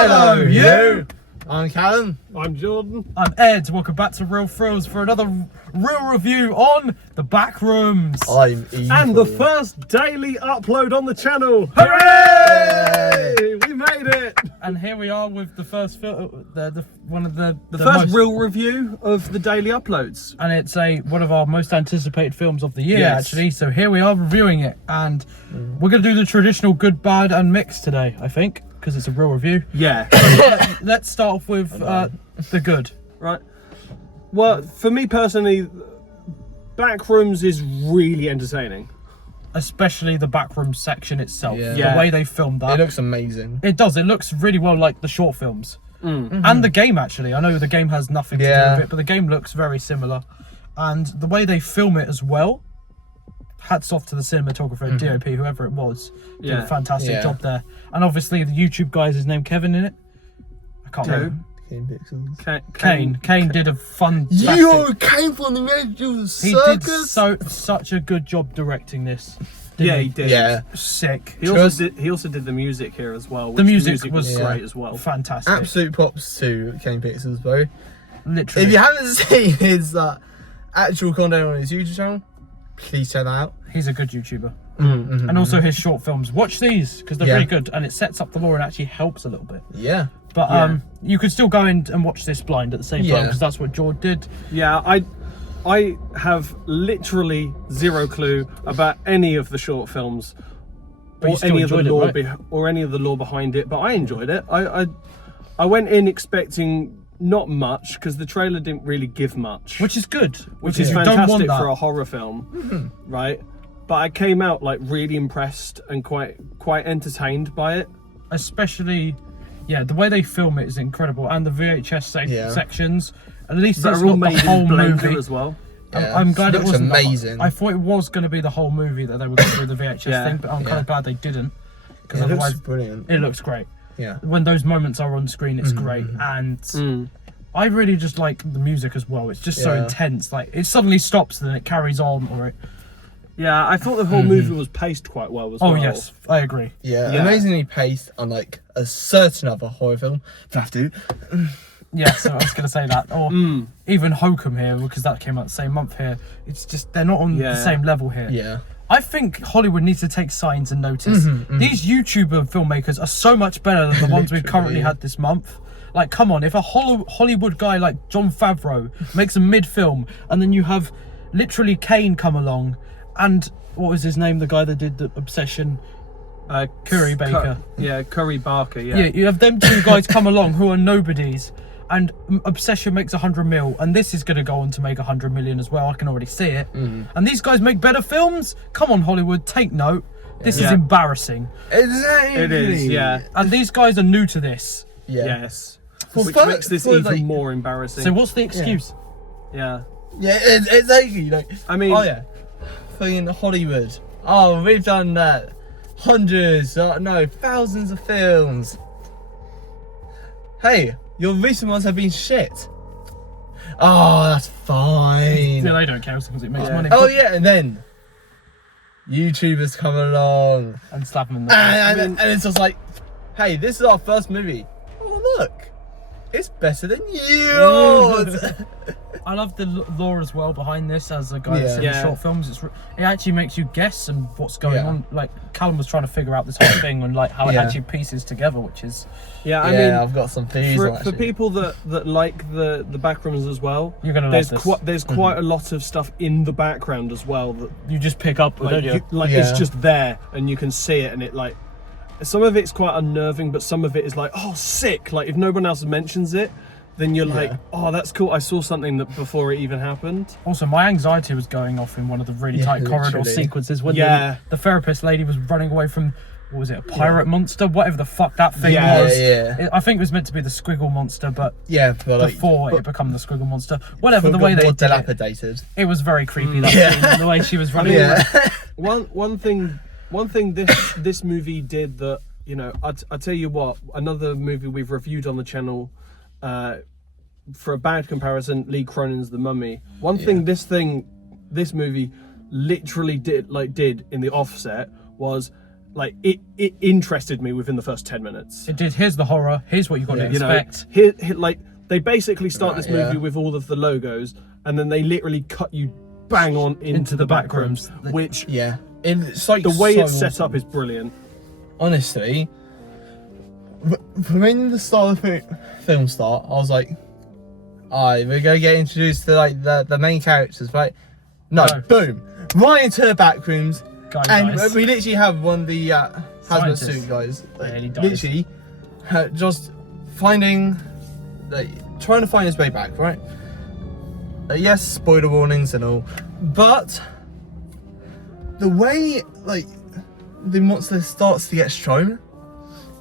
Hello, you! I'm Callum. I'm Jordan. I'm Ed. Welcome back to Real Thrills for another real review on the Backrooms. I'm evil. And the first daily upload on the channel. Hooray! We made it! And here we are with the first one of the first real review of the daily uploads. And it's one of our most anticipated films of the year, Yes. actually. So here we are reviewing it, and we're going to do the traditional good, bad, and mixed today, I think, because it's a real review. Yeah. Let's start off with the good. Right. Well, for me personally, Backrooms is really entertaining. Especially the Backrooms section itself. Yeah. The way they filmed that. It looks amazing. It does. It looks really well like the short films. And the game, actually. I know the game has nothing to do with it, but the game looks very similar. And the way they film it as well, hats off to the cinematographer, DOP, whoever it was, did a fantastic job there. And obviously the YouTube guy is his name Kevin in it. I can't remember. Kane Pixels. Kane did a fun. You came from the magical circus. He did such a good job directing this. Yeah, he did. Yeah. Sick. He also did the music here as well. The music was great as well. Fantastic. Absolute props to Kane Pixels, bro. Literally. If you haven't seen his actual content on his YouTube channel, please check that out. He's a good YouTuber. And also his short films. Watch these because they're really good, and it sets up the lore and actually helps a little bit. Yeah. But you could still go in and watch this blind at the same time because that's what George did. Yeah, I have literally zero clue about any of the short films But or you still any of the enjoyed it, lore or any of the lore behind it, but I enjoyed it. I went in expecting not much because the trailer didn't really give much, Which is good. which is you don't want fantastic that. for a horror film, right? But I came out like really impressed and quite entertained by it. Especially, the way they film it is incredible, and the VHS sections. At least That it's are all not made the whole in Blender movie. as well. I'm glad it looks wasn't. amazing. I thought it was going to be the whole movie that they were going to do the VHS thing, but I'm kind of glad they didn't, because It otherwise looks brilliant. it looks great. Yeah. When those moments are on screen, it's great, and I really just like the music as well. It's just so intense. Like it suddenly stops, then it carries on, or it. Yeah, I thought the whole movie was paced quite well as well. Oh yes, I agree. Yeah, amazingly paced, unlike a certain other horror film. Have to. Yeah, so I was going to say that. Or even Hokum here, because that came out the same month here. It's just, they're not on the same level here. Yeah. I think Hollywood needs to take signs and notice. These YouTuber filmmakers are so much better than the ones we've currently had this month. Like, come on, if a Hollywood guy like Jon Favreau makes a mid-film, and then you have literally Kane come along, and what was his name, the guy that did the Obsession? Curry Baker. Curry Barker, Yeah, you have them two guys come along who are nobodies, and Obsession makes 100 mil, and this is going to go on to make 100 million as well. I can already see it. And these guys make better films. Come on, Hollywood, take note. This is embarrassing. Exactly. It is, yeah. And these guys are new to this. Yeah. Yes. For Which fir- makes this for, even like- more embarrassing. So what's the excuse? Yeah. Yeah, exactly. Like, I mean... oh yeah, fucking Hollywood. Oh, we've done that. Hundreds, no, thousands of films. Hey, your recent ones have been shit. Oh, that's fine. Yeah, they don't care because it makes money. Oh yeah, and then YouTubers come along And slap them in the and it's just like, hey, this is our first movie. Oh look, it's better than yours. I love the lore as well behind this, as a guy that's in the Yeah. short films. It actually makes you guess and what's going on. Like Callum was trying to figure out this whole thing and like how it actually pieces together, which is I mean, I've got some theories on for people that like the Backrooms as well, You're gonna love this. There's quite a lot of stuff in the background as well that you just pick up, like, don't you? it's just there and you can see it, and it like some of it's quite unnerving, but some of it is like, oh, sick. Like if no one else mentions it, then you're like, oh, that's cool. I saw something that before it even happened. Also, my anxiety was going off in one of the really tight corridor literally. sequences when the therapist lady was running away from, what was it, a pirate monster? Whatever the fuck that thing was. I think it was meant to be the squiggle monster, but but like, before it became the squiggle monster. Whatever, the way they did dilapidated. it was very creepy, that scene, and the way she was running away. One thing this movie did that, you know, I tell you what, another movie we've reviewed on the channel, for a bad comparison, Lee Cronin's The Mummy. One thing this movie literally did in the offset was like it interested me within the first 10 minutes. It did. Here's the horror. Here's what you got to You know, expect. here, like they basically start this movie yeah. with all of the logos, and then they literally cut you bang on into the back rooms, which Yeah. It's like the way so it's set awesome. up is brilliant. Honestly, when the start of the film start, I was like, alright, we're gonna get introduced to like the main characters, right? No, boom, right into the back rooms, and we literally have one of the hazmat Scientists. suit guys, like, Yeah, he dies. literally just finding, like, trying to find his way back, right? Yes, spoiler warnings and all, but the way like the monster starts to get shown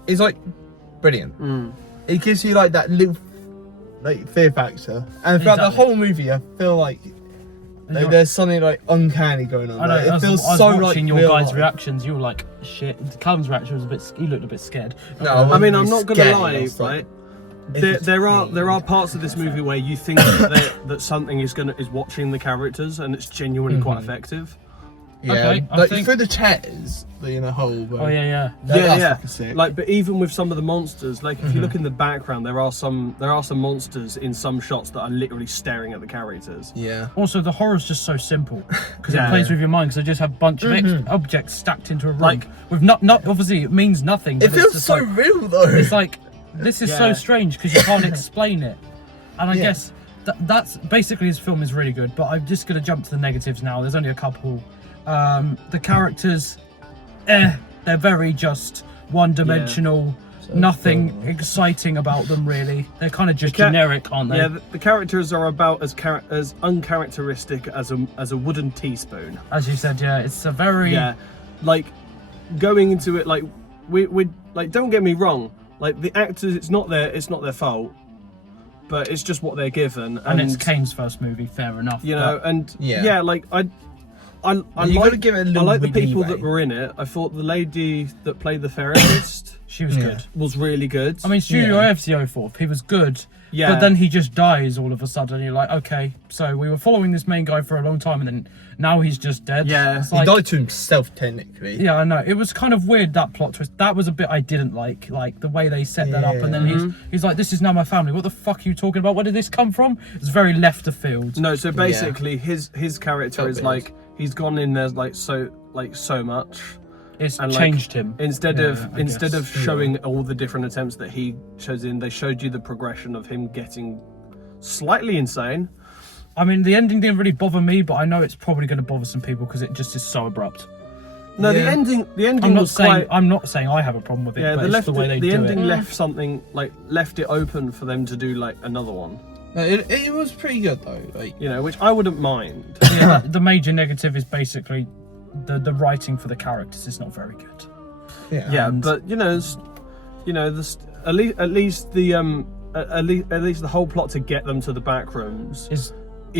is like brilliant. It gives you like that little like fear factor, and throughout the Exactly. whole movie I feel like there's something like uncanny going on. I know. Like, I was, it feels I was so watching like your real guys' life. reactions. You were like, "Shit." Callum's reaction was a bit. He looked a bit scared. No, I mean, I'm wasn't not gonna scared, I lie, was like, right? There are parts of this movie where you think that something is watching the characters, and it's genuinely quite effective. yeah, Okay, I like think- through the chairs, in the whole. Oh yeah. That's Yeah. fucking sick. Like, but even with some of the monsters, like if you look in the background, there are some monsters in some shots that are literally staring at the characters. Yeah. Also, the horror's just so simple because Yeah. it plays with your mind. Because they just have a bunch of objects stacked into a room. Like- with not obviously it means nothing. It but it's feels just so like, real though. It's like this is so Yeah. strange because you can't explain it. And I Yeah. guess that's basically this film is really good. But I'm just gonna jump to the negatives now. There's only a couple. The characters, they're very just one-dimensional. Nothing exciting about them really. They're kind of just generic, aren't they? Yeah, the characters are about as uncharacteristic as a wooden teaspoon. As you said, yeah, it's a very Yeah, like going into it, like we like, don't get me wrong, like the actors, it's not their fault, but it's just what they're given, and it's Kane's first movie. Fair enough. you know, but and Yeah. like I You like gotta give it a I little like the wee people leeway. that were in it. I thought the lady that played the therapist she was good. was really good. I mean, Studio F's the 04th, he was good. Yeah. But then he just dies all of a sudden. You're like, okay, so we were following this main guy for a long time, and then now he's just dead. Yeah. It's He like, died to himself technically. yeah, I know. It was kind of weird, that plot twist. That was a bit I didn't like the way they set that up. And then he's like, this is now my family. What the fuck are you talking about? Where did this come from? It's very left of field. No, so basically his character Felt is weird. like, he's gone in there like so much. It's And, like, changed him. Instead Yeah, of I instead guess. of showing all the different attempts that he chose in, they showed you the progression of him getting slightly insane. I mean, the ending didn't really bother me, but I know it's probably going to bother some people because it just is so abrupt. No, Yeah. the ending I'm not was saying quite. I'm not saying I have a problem with it, Yeah, but it's the way they the do ending it. left something like left it open for them to do like another one. No, it was pretty good though. Like, You know, which I wouldn't mind. Yeah, the major negative is basically the writing for the characters is not very good. Yeah, And- but at least the whole plot to get them to the back rooms Is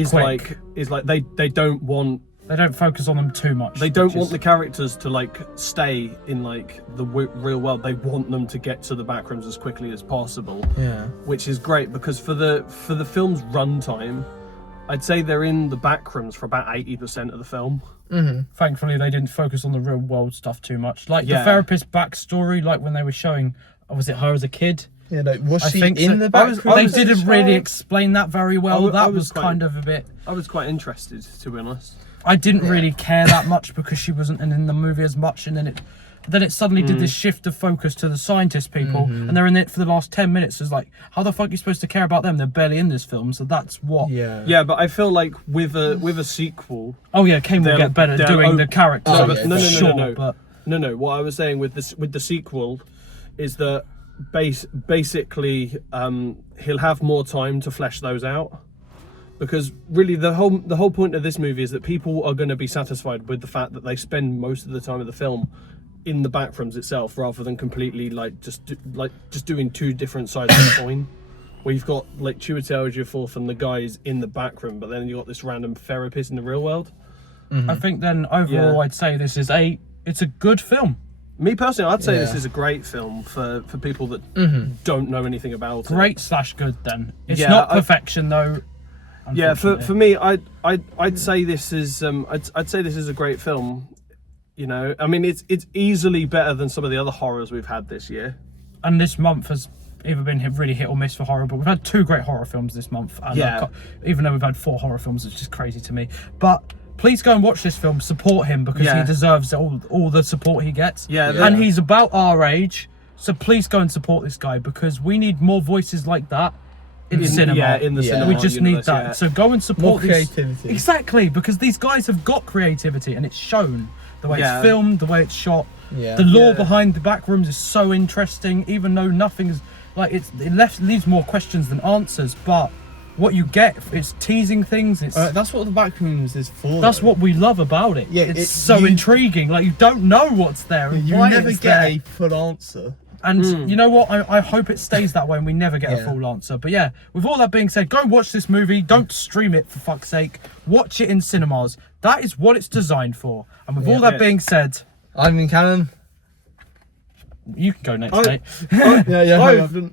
quick. like they don't want They don't focus on them too much. They don't which want is- the characters to like stay in like the real world. They want them to get to the backrooms as quickly as possible. Yeah. Which is great because for the film's runtime, I'd say they're in the backrooms for about 80% of the film. Thankfully, they didn't focus on the real world stuff too much. Like Yeah. the therapist backstory, like when they were showing, was it her as a kid? Yeah, like, was I she think in so. the back? They didn't really explain that very well. I That was was quite- kind of a bit. I was quite interested, to be honest. I didn't really care that much because she wasn't in the movie as much, and then it suddenly did this shift of focus to the scientist people, and they're in it for the last 10 minutes. It's like, how the fuck are you supposed to care about them? They're barely in this film, so that's what. Yeah. Yeah, but I feel like with a sequel. Oh yeah, Kane will get better they'll doing op- the characters. Oh, but yeah, no, for sure, no. But No. What I was saying with the sequel is that basically he'll have more time to flesh those out, because really the whole point of this movie is that people are going to be satisfied with the fact that they spend most of the time of the film in the backrooms itself, rather than completely just doing two different sides of the coin. Where you've got like Chiwetel Ejiofor and the guys in the backroom, but then you got this random therapist in the real world. I think then overall, Yeah. I'd say this is it's a good film. Me personally, I'd say this Yeah. is a great film for people that don't know anything about it. Great/good. Then it's Yeah, not I- perfection though. Yeah, for unfortunately. me, I'd say this is I'd say this is a great film. You know, I mean, it's easily better than some of the other horrors we've had this year. And this month has either been really hit or miss for horror, but we've had 2 great horror films this month. And Yeah. even though we've had 4 horror films, it's just crazy to me. But please go and watch this film, support him, because Yeah. he deserves all the support he gets. Yeah, And he's about our age, so please go and support this guy, because we need more voices like that in cinema. Yeah, in the Yeah. cinema We just need universe, that. yeah. So go and support More these- creativity. Exactly, because these guys have got creativity, and it's shown. The way Yeah. it's filmed, the way it's shot. Yeah. The lore Yeah. behind the Backrooms is so interesting, even though nothing's like it leaves more questions than answers. But what you get, it's teasing things. It's That's what the Backrooms is for. that's though. what we love about it. Yeah, it's it- so you- intriguing. Like, you don't know what's there. And You why never it's get there. a full answer. And you know what? I hope it stays that way and we never get a Yeah. full answer. But yeah, with all that being said, go watch this movie. Don't stream it, for fuck's sake. Watch it in cinemas. That is what it's designed for. And with all that Yes. being said, I'm in Cannon. you can go next, I- mate.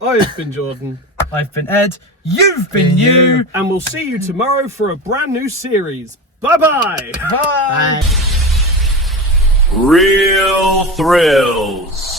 I've been Jordan, I've been Ed. You've been you. and we'll see you tomorrow for a brand new series. Bye-bye. Bye. Real thrills.